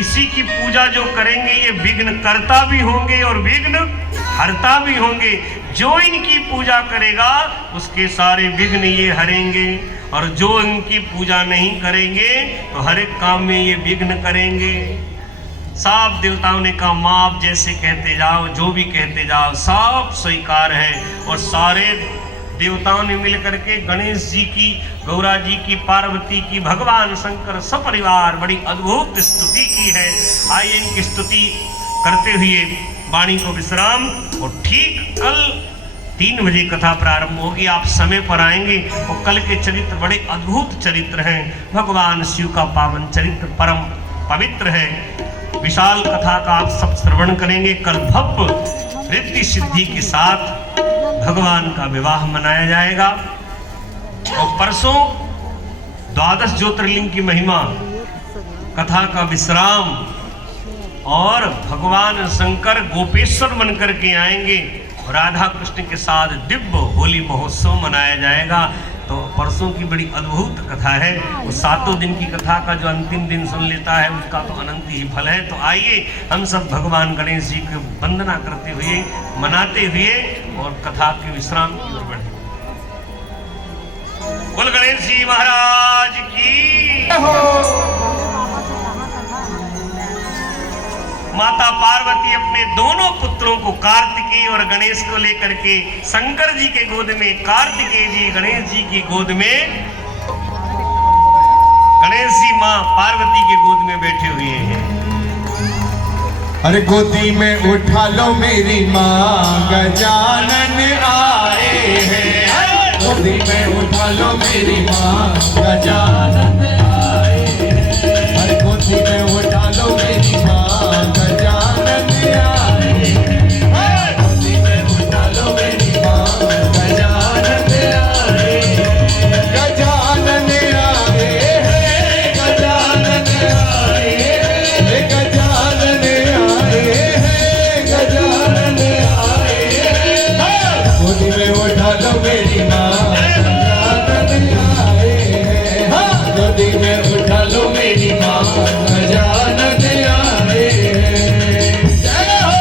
इसी की पूजा जो करेंगे ये विघ्न करता भी होंगे और विघ्न हरता भी होंगे। जो इनकी पूजा करेगा उसके सारे विघ्न ये हरेंगे और जो इनकी पूजा नहीं करेंगे तो हर एक काम में ये विघ्न करेंगे। सब देवताओं ने कहा माँ आप जैसे कहते जाओ, जो भी कहते जाओ सब स्वीकार है। और सारे देवताओं ने मिलकर के गणेश जी की, गौरा जी की, पार्वती की, भगवान शंकर सपरिवार बड़ी अद्भुत स्तुति की है। आइए इनकी स्तुति करते हुए वाणी को विश्राम। और ठीक कल 3 बजे कथा प्रारंभ होगी, आप समय पर आएंगे। और कल के चरित्र बड़े अद्भुत चरित्र हैं। भगवान शिव का पावन चरित्र परम पवित्र है। विशाल कथा का आप सब श्रवण करेंगे। कल भव्य रिद्धि सिद्धि के साथ भगवान का विवाह मनाया जाएगा। और परसों 12 ज्योतिर्लिंग की महिमा, कथा का विश्राम और भगवान शंकर गोपेश्वर बनकर के आएंगे। राधा कृष्ण के साथ दिव्य होली महोत्सव मनाया जाएगा। तो परसों की बड़ी अद्भुत कथा है। उस 7 दिन की कथा का जो अंतिम दिन सुन लेता है उसका तो अनंत ही फल है। तो आइए हम सब भगवान गणेश जी की वंदना करते हुए, मनाते हुए और कथा के विश्राम की ओर बढ़े। बोल गणेश जी महाराज की। माता पार्वती अपने दोनों पुत्रों को कार्तिकेय और गणेश को लेकर के शंकर जी के गोद में, कार्तिकेय जी गणेश जी की गोद में, गणेश जी मां पार्वती के गोद में बैठे हुए हैं। अरे गोदी में उठा लो मेरी माँ, गजानन आए हैं। गोदी में उठा लो मेरी माँ, गजानन आए हैं। अरे गोदी में उठा लो मेरी माँ, गजानन आए हैं। गोदी में उठा लो मेरी माँ, गजानन आए हैं। गजानन आए हैं, गजानन आए हैं, गजानन आए हैं, गजानन आए हैं। गोदी में उठा लो मेरी माँ, गजानन आए हैं। गोदी में उठा लो मेरी माँ, गजानन आए हैं। जय हो।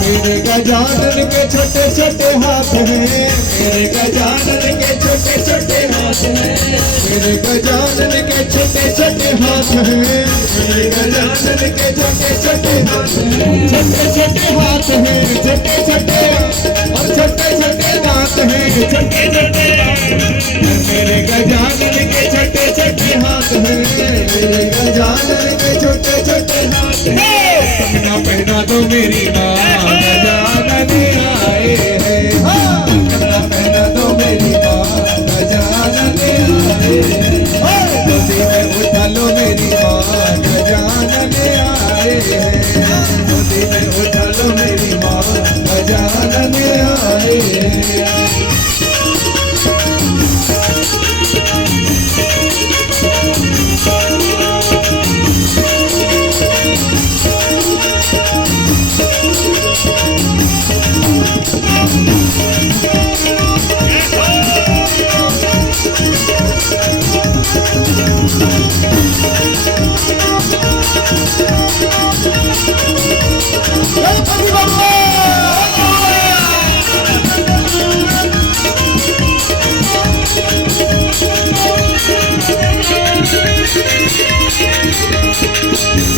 मेरे गजानन के छोटे छोटे हाथ हैं, मेरे गजानन के छोटे छोटे हाथ हैं, मेरे गजानन के छोटे छोटे हाथ हैं, मेरे गजानन के छोटे छोटे हाथ हैं। छोटे छोटे हाथ हैं, छोटे छोटे और छोटे छोटे दांत हैं, छोटे छोटे। मेरे गजानन के छोटे छोटे हाथ हैं, मेरे गजानन के छोटे छोटे हाथ हैं। कंगना पहना दो मेरी माँ, गजानन आए हैं। कंगना पहना दो मेरी माँ, गजानन आए हैं। गोदी में उठा लो मेरी माँ, गजानन आए हैं। गोदी में उठा लो मेरी माँ, गजानन आए हैं।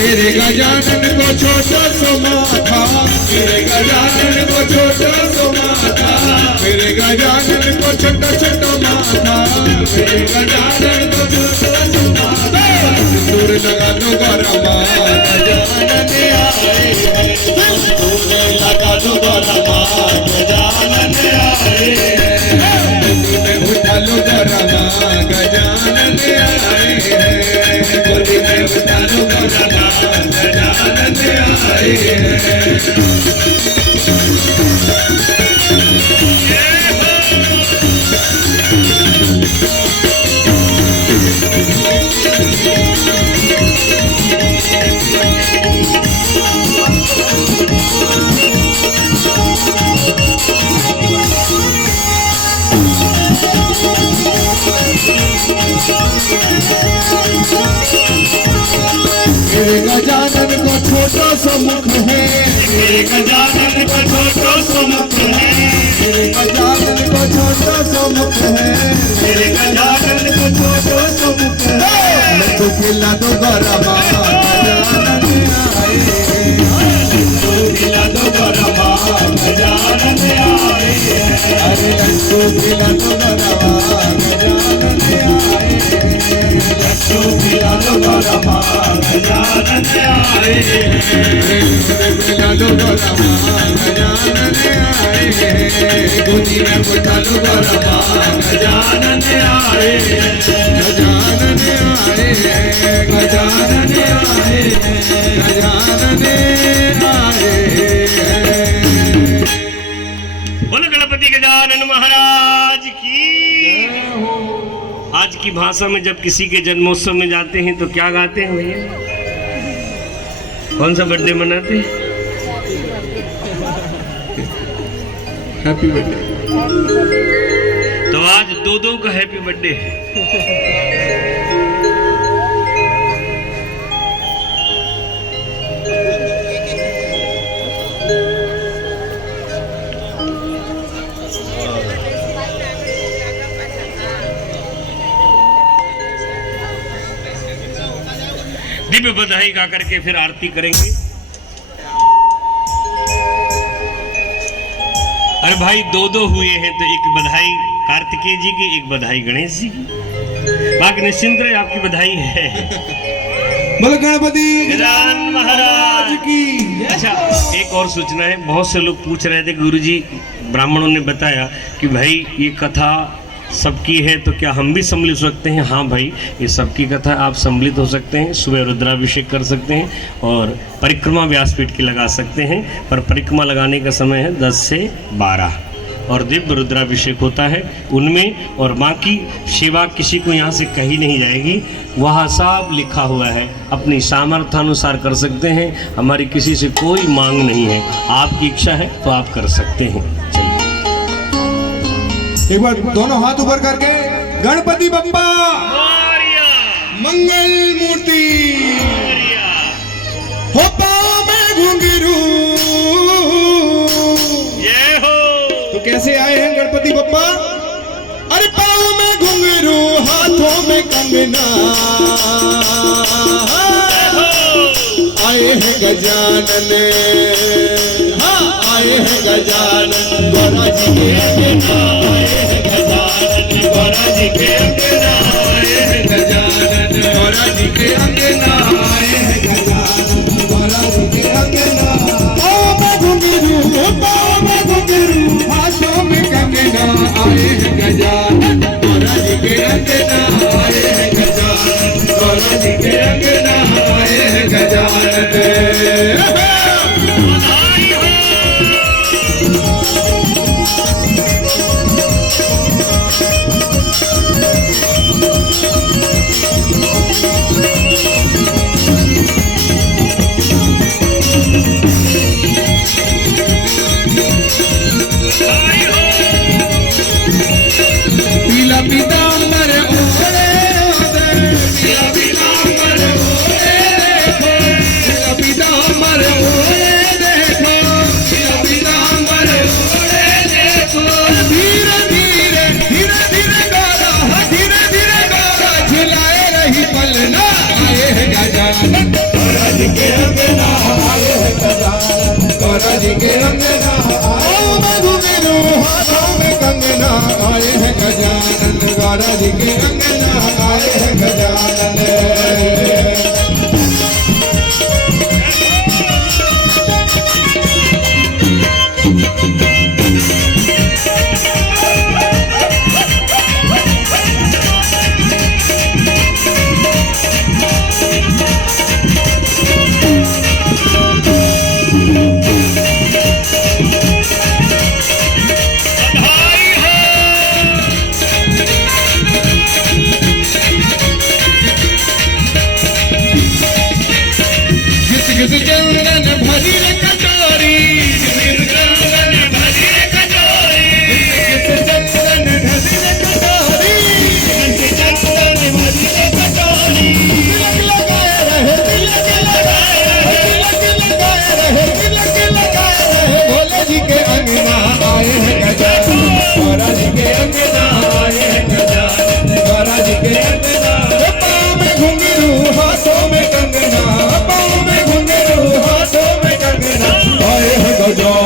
मेरे गजानन को छोटा सो माथा, मेरे गजानन को छोटा सो माथा, मेरे गजानन को छोटा छोटा माथा, मेरे गजानन को छोटा सो माथा। सिंदूर लगा दो गरमा, गजानन आए हैं। सिंदूर लगा दो गरमा, गजानन आए हैं। गोदी में उठा लो गरमा, गजानन आए हैं। गोदी में उठा लो गरमा, गजानन आए हैं। मेरे गजानन को छोटा सा मुख है, मेरे गजानन को छोटा सा मुख है, मेरे गजानन को छोटा सा मुख है, मेरे गजानन को छोटा सा मुख है। लड्डू खिला दो गरमा, गजानन आए हैं। लड्डू खिला दो गरमा, गजानन आए हैं। अरे लड्डू खिला दो गरमा, गजानन आए हैं। लड्डू खिला दो गरमा, गजानन आए हैं। पुछालू गोरमा गजानन आए गुंजी में पुछालू गोरमा गजानन आए गजानन आए गजानन आए गजानन आए। बोलो गणपति गजानन महाराज की। आज की भाषा में जब किसी के जन्मोत्सव में जाते हैं तो क्या गाते हैं भैया? कौन सा बर्थडे मनाते हैं? Happy birthday. तो आज दो का हैप्पी बर्थडे है। दिव्य बधाई गा करके फिर आरती करेंगे। अरे भाई दो हुए हैं तो एक बधाई कार्तिकेय जी की, एक बधाई गणेश जी की। बाकी निश्चिंत रहे, आपकी बधाई है। बोलो गणपति गजानन महाराज की। अच्छा, एक और सूचना है। बहुत से लोग पूछ रहे थे गुरुजी, ब्राह्मणों ने बताया कि भाई ये कथा सबकी है तो क्या हम भी सम्मिलित हो सकते हैं? हाँ भाई, ये सबकी कथा, आप सम्मिलित हो सकते हैं। सुबह रुद्राभिषेक कर सकते हैं और परिक्रमा व्यासपीठ की लगा सकते हैं, पर परिक्रमा लगाने का समय है 10 से 12 और दिव्य रुद्राभिषेक होता है उनमें। और बाकी सेवा किसी को यहाँ से कही नहीं जाएगी, वहाँ सब लिखा हुआ है, अपनी सामर्थ्यानुसार कर सकते हैं। हमारी किसी से कोई मांग नहीं है, आपकी इच्छा है तो आप कर सकते हैं। चलिए एक बार दोनों हाथ ऊपर करके गणपति बप्पा मंगल मूर्ति हो पाँव में घुंघरू। ये हो तो कैसे आए हैं गणपति बप्पा? अरे पाँव में घुंघरू हाथों में कंगना, आए हैं गजानन, हाँ आए हैं गजानन गौरा जी के अंगना, आए हैं गजानन गौरा जी के अंगना, आए हैं गजानन गौरा जी के अंगना, आए हैं गजानन गौरा जी के अंगना। पाँव में घुंघरू हाथों में कंगना, आए हैं गजानन गौरा जी के अंगना, आए हैं गजानन गौरा जी के अंगना, आए हैं गजानन। पीतांबर ओढ़े पीला पीतांबर ओढ़े देखो, पीला पीतांबर ओढ़े देखो, पीला पीतांबर ओढ़े देखो। धीरे धीरे धीरे धीरे गारा, धीरे धीरे गारा झुलाए रही पलना, आए हैं गजानन गौरा जी के अंगना, आए हैं गजानन गौरा जी के अंगना। पाँव में घुंघरू हाथों में कंगना, आए हैं गजानन गौरा जी के अंगना, आए हैं गजानन। चंदन भरी रे कटोरी, चंदन भरी रे कटोरी, चंदन भरी रे कटोरी, चंदन भरी रे कटोरी। तिलक लगाए रहे, तिलक लगाए रहे, तिलक लगाए रहे, तिलक लगाए रहे। भोले जी के अंगना आए हैं गजानन गौरा जी के अंगना, आए हैं गजानन गौरा जी के अंगना। पाँव में घुंघरू हाथों में कंगना, पाँव में घुंघरू हाथों में कंगना, आए हैं गजानन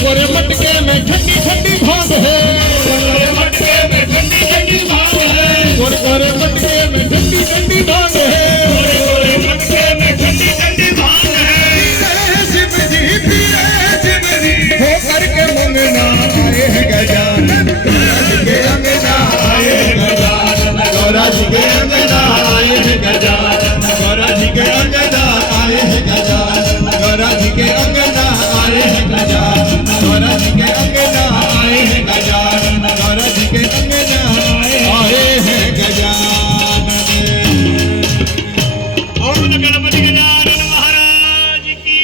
गोरे मटके में ठंडी ठंडी भांग है, गोरे मटके में ठंडी ठंडी भांग है, गोरे गोरे मटके में ठंडी ठंडी भांग है, गोरे गोरे मटके में ठंडी ठंडी भांग है। शिव जी पीरे शिव जी हो करके मंगना आए हैं गजानन, गौरा जी के अंगना आए हैं गजानन, गौरा जी के अंगना आए हैं गजानन, गौरा जी के अंगना आए हैं गजानन, गौरा जी के अंगना आए हैं गजानन, गौरा जी के अंगना आए हैं गजानन, गौरा जी के अंगना आए हैं गजानन। ओम गणपति गजानन महाराज की,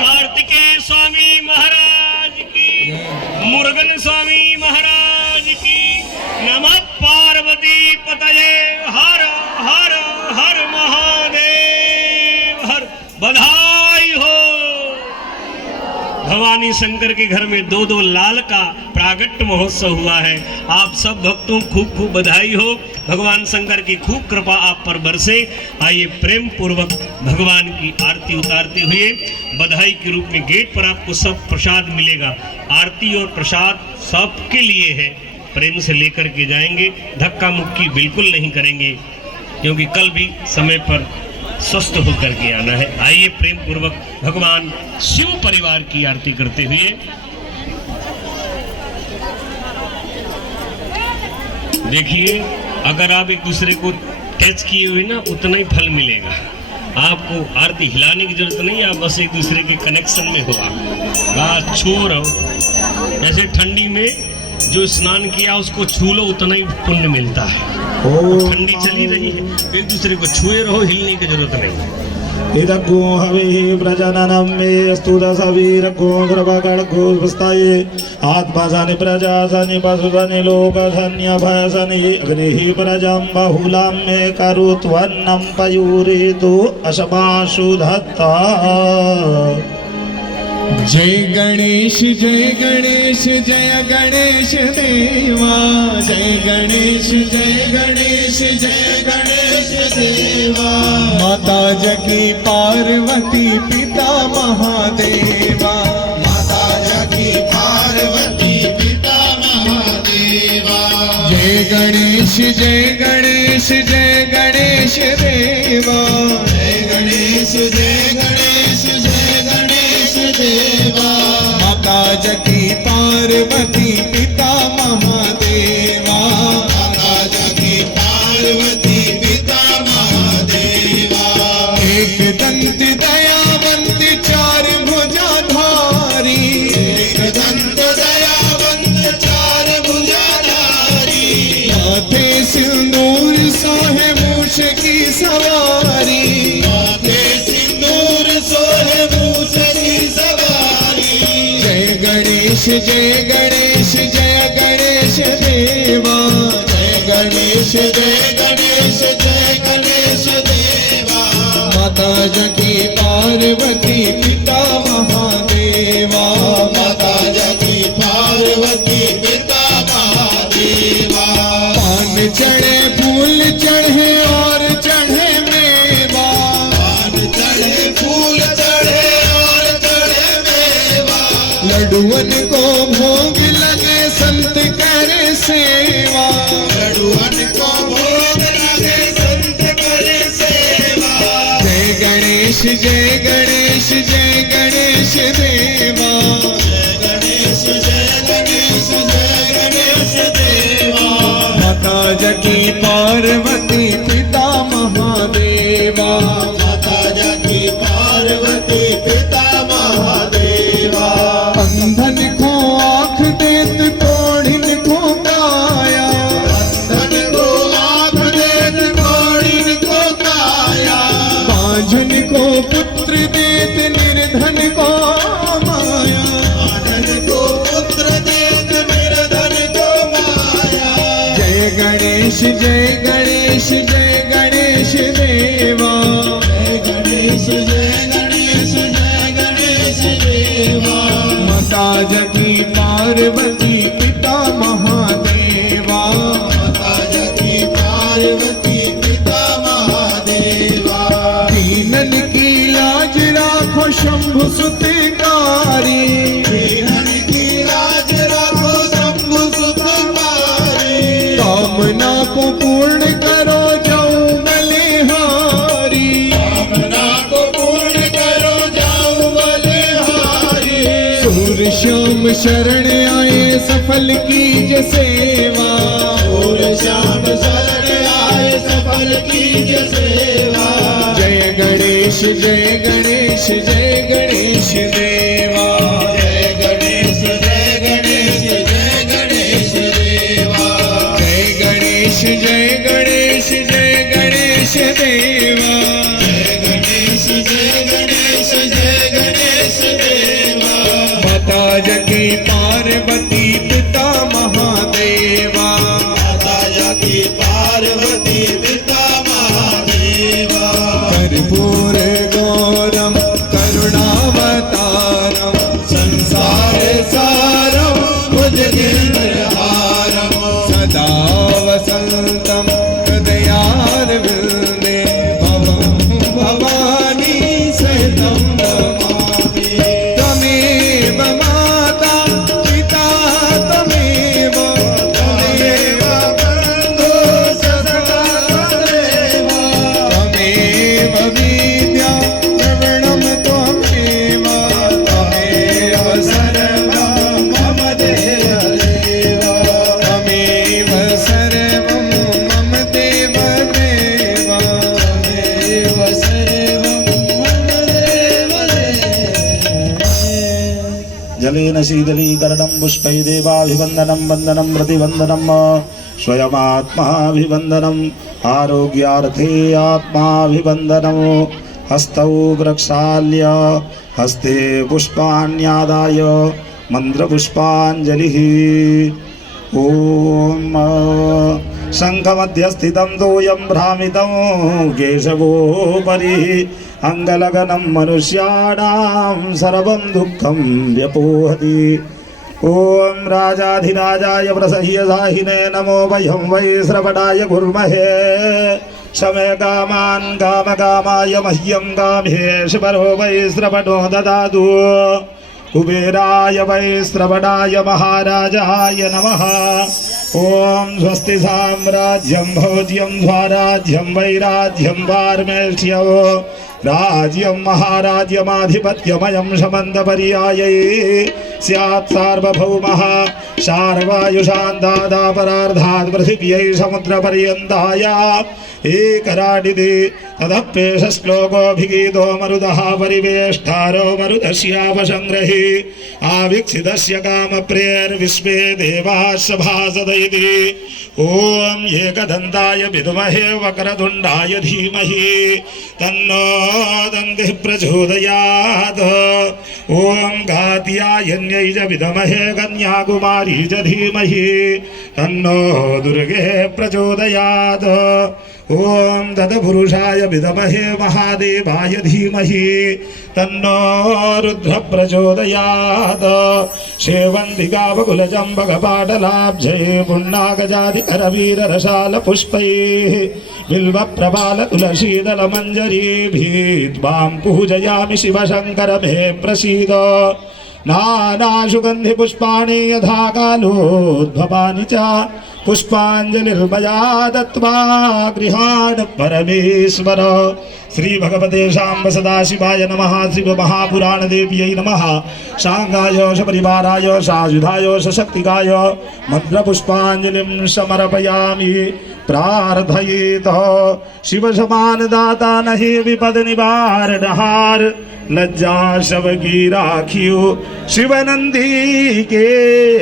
कार्तिकेय स्वामी महाराज की, मुरुगन स्वामी महाराज की, नमः पार्वती पतये हर हर हर महादेव हर। बधाई हो। भवानी शंकर के घर में 2-2 लाल का प्रागट्य महोत्सव हुआ है। आप सब भक्तों खूब खूब बधाई हो। भगवान शंकर की खूब कृपा आप पर बरसे। आइए प्रेम पूर्वक भगवान की आरती उतारते हुए बधाई के रूप में गेट पर आपको सब प्रसाद मिलेगा। आरती और प्रसाद सबके लिए है, प्रेम से लेकर के जाएंगे, धक्का मुक्की बिल्कुल नहीं करेंगे, क्योंकि कल भी समय पर स्वस्थ होकर के आना है। आइए प्रेम पूर्वक भगवान शिव परिवार की आरती करते हुए देखिए, अगर आप एक दूसरे को टच किए हुए ना उतना ही फल मिलेगा। आपको आरती हिलाने की जरूरत नहीं है, आप बस एक दूसरे के कनेक्शन में हो, आप बात छू रहो। जैसे ठंडी में जो स्नान किया उसको छू लो, उतना ही पुण्य मिलता है। ठंडी चली रही है, एक दूसरे को छुए रहो, हिलने की जरूरत नहीं। इदग्गो हवे प्रजननं मे अस्तु दशवीरग्गो द्रवगणगो स्वस्थाये आत्मासानि प्रजासानि पशुसानि लोकसानि अभयसानि अग्निः प्रजां बहुलां मे करुत्वन्नं पयूरितु अशमाशु धत्ता। जय गणेश जय गणेश जय गणेश देवा, जय गणेश जय गणेश जय गणेश देवा। माता जगी पार्वती पिता महादेवा, माता जगी पार्वती पिता महादेवा। जय गणेश जय गणेश जय गणेश देवा, जय गणेश जय गणेश जय गणेश देवा। माता जगी पार्वती पिता महादेवा, माता जगी पार्वती पिता महादेवा। एक दंत दयावंत चार भुजाधारी, एक दंत दयावंत चार भुजाधारी। माथे सिंदूर सोहे मूछ की सवारी, माथे सिंदूर सोहे मूछ की सवारी। जय गणेश जय गणेश जय गणेश देवा, जय गणेश जय गणेश जय गणेश देवा। माता जगी पार्वती पिता महादेवा, माता जगी पार्वती पिता महादेवा। पान चढ़े फूल चढ़े और चढ़े मेवा, पान चढ़े फूल चढ़े और चढ़े मेवा। लड्डुअन को भोग लगे संत करे सेवा, लड्डुअन को भोग लगे संत करे सेवा। जय गणेश जय गणेश जय गणेश देवा, जय गणेश जय गणेश जय गणेश देवा। माता जगी पार्वती पिता महादेवा, माता जगी पार्वती पिता महादेवा। अंधन को आँख देत कोढ़िन को काया, अंधन को आँख देत कोढ़िन को काया। बांझन को पुत्र देत निर्धन को माया, बांझन को पुत्र देत निर्धन को माया। जय गणेश जय गणेश जय गणेश देवा, जय गणेश जय गणेश जय गणेश देवा। माता जगी पार्वती पिता महादेवा, माता जगी पार्वती पिता महादेवा। दीनन की लाज राखो शंभु सुतकारी, दीनन श्याम शरण आए सफल कीज सेवा। और श्याम शरण आए सफल कीज सेवा। जय गणेश जय गणेश जय गणेश देवा। जय गणेश जय गणेश जय गणेश देवा। जय गणेश जय गणेश जय गणेश देवा। जय गणेश जय गणेश जय गणेश देवा। माता जगी पार्वती पिता महादेवा। माता जगी पार्वती पिता महादेवा। कर्पूर गौरम करुणावतारम संसार सारम भुजगेन्द्रहारम। सदा वसंतम हृदयारविंदे भवं भवानी सहितं नमामि। त्वमेव माता पिता त्वमेव बन्धु सखा त्वमेव। त्वमेव विद्या द्रविणं त्वमेव। त्वमेव सर्वं मम देवदेव। त्वमेव सर्वं मम देवदेव। त्वमेव सर्वं मम देवदेव। जलेन शीतलीकरणं पुष्पै देवाभिवन्दनं वन्दनं प्रतिवन्दनं स्वयमात्माभिवन्दनम् आरोग्यार्थे आत्माभिवन्दनं। हस्तौ प्रक्षाल्य हस्ते पुष्पाण्यादाय मन्त्रपुष्पाञ्जलिः। ॐ शङ्खमध्यस्थितं तोयं भ्रामितं केशवोपरि अङ्गलगनं मनुष्याणां सर्वं दुःखं व्यपोहति। ॐ राजाधिराजाय प्रसह्यसाहिने नमो वयं वै श्रवणाय कुर्महे। शमे कामान् कामकामाय मह्यं कामेश परो वै श्रवणो ददातु। कुबेराय वै श्रवणाय महाराजाय नमः। ॐ स्वस्ति साम्राज्यं भोज्यं स्वाराज्यं वैराज्यं पारमेष्ठ्यो राज्यं महाराज्यमाधिपत्यमयं समन्तपर्यायै स्यात् सार्वभौमः शार्वायुषान्तादापरार्धात् पृथिव्यै समुद्रपर्यन्ताय एकराडिति तदप्येष श्लोकोऽभिगीतो मरुदः परिवेष्टारो मरुदस्यापसङ्ग्रही आवीक्षितस्य कामप्रियैर्विश्वे देवाः सभासद इति। ॐ एकदन्ताय विद्महे वक्रतुण्डाय धीमहि तन्नो दन्तिः प्रचोदयात्। ॐ घात्यायन्यै च विद्महे कन्याकुमारी च धीमहि तन्नो दुर्गे प्रचोदयात्। ॐ तत्पुरुषाय विद्महे महादेवाय धीमहि तन्नो रुद्र प्रचोदयात्। सेवन्तिकावकुलचम्बकपाटलाब्जै पुण्णागजाधिकरवीररसालपुष्पैः बिल्वप्रपालतुलसीदलमञ्जरीभिः त्वां पूजयामि शिवशङ्कर मे प्रसीद। नानासुगन्धिपुष्पाणि यथा कालोद्भवानि च पुष्पाञ्जलिर्मया दत्त्वा गृहाण परमेश्वर। श्री भगवते शाम्ब सदाशिवाय नमः। शिव महापुराण देव्यै नमः। शांगाय सपरिवाराय सायुधाय सशक्तिकाय मंत्रपुष्पाञ्जलिं समर्पयामि। प्रार्थयेत शिव समान दाता नहीं विपद निवारणहार लज्जा सब की राखियो शिवनंदी के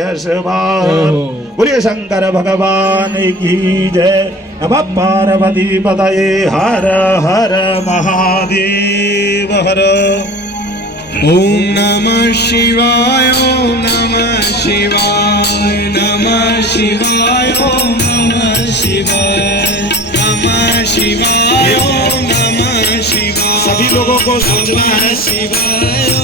असवार। बोलिए शंकर भगवान की जय। नमः पार्वती पतये हर हर महादेव हर। ओम नमः शिवाय ओम नमः शिवाय नमः शिवाय ओम नमः शिवाय नमः शिवाय ओम नमः शिवाय। सभी लोगों को सोचना है शिवाय